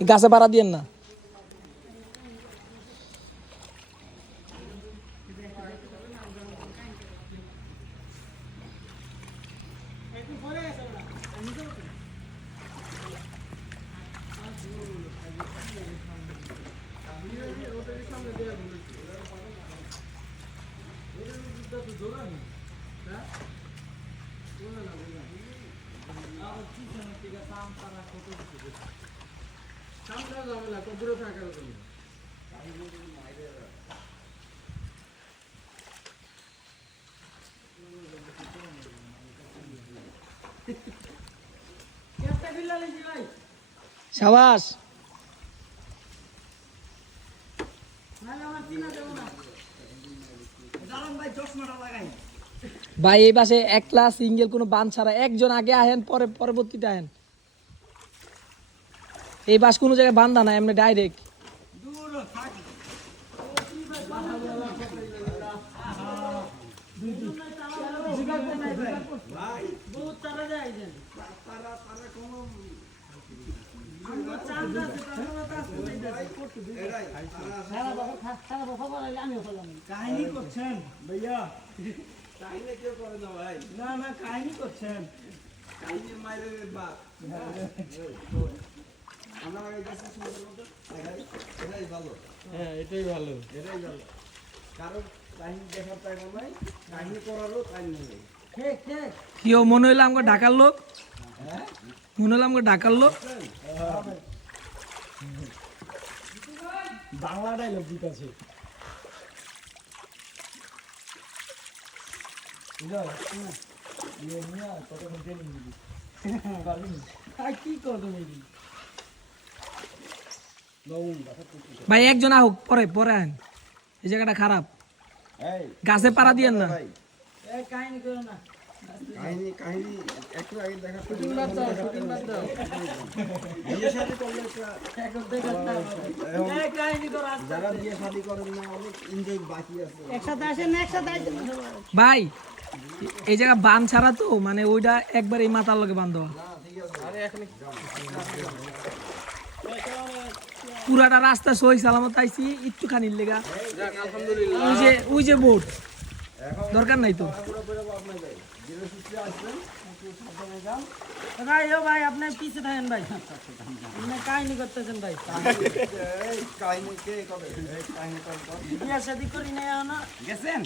গাছে পাড়া দিয়েন না। সাবাস ভাই, এই পাশে একলা সিঙ্গেল কোনো বান ছাড়া একজন আগে আহেন, পরে পরবর্তীতে আহেন। এই বাস কোনো জায়গায় বান্ধা না, এমনি ডাইরেক্ট। কাহিনী করছেন ভাইয়া, কাহিনী কেউ করে না ভাই, না না কাহিনী করছেন, কাহিনীর মায়ের বাপ। আমার কাছে এটাই ভালো, হ্যাঁ এটাই ভালো, এটাই ভালো। কারণ কাহিনী দেখার টাইম নাই, কাহিনী করারও টাইম নেই। ঠিক ঠিক। কেউ মনে হইলো আমাকে ঢাকার লোক, মনে হলো আমাকে ঢাকার লোক। বাংলা ডায়লগ দিতে আছে। কি করতো ভাই একজন আহুক, পরে পরে আহেন, এই জায়গাটা খারাপ, গাছে পাড়া দিয়েন না। কাহিনী করো না, কাহিনী কাহিনী একটু আগে দেখা যারা বিয়ে শাদী করেন না অনেক এনজয় বাকি আছে। একসাথে আসেন, একসাথে ভাই এই জায়গা বান ছাড়া তো, মানে ওইটা একবার এই মাথার লগে বান দেওয়া, পুরাটা রাস্তা সহি সালামত আইছি, একটুখানি লেগা ওই যে বোট দরকার নাই তো। ভাই ও ভাই আপনি পিছে থাকেন ভাই, আপনি কাহিনী করতেছেন ভাই। বিয়ে শাদী করি না গেছেন।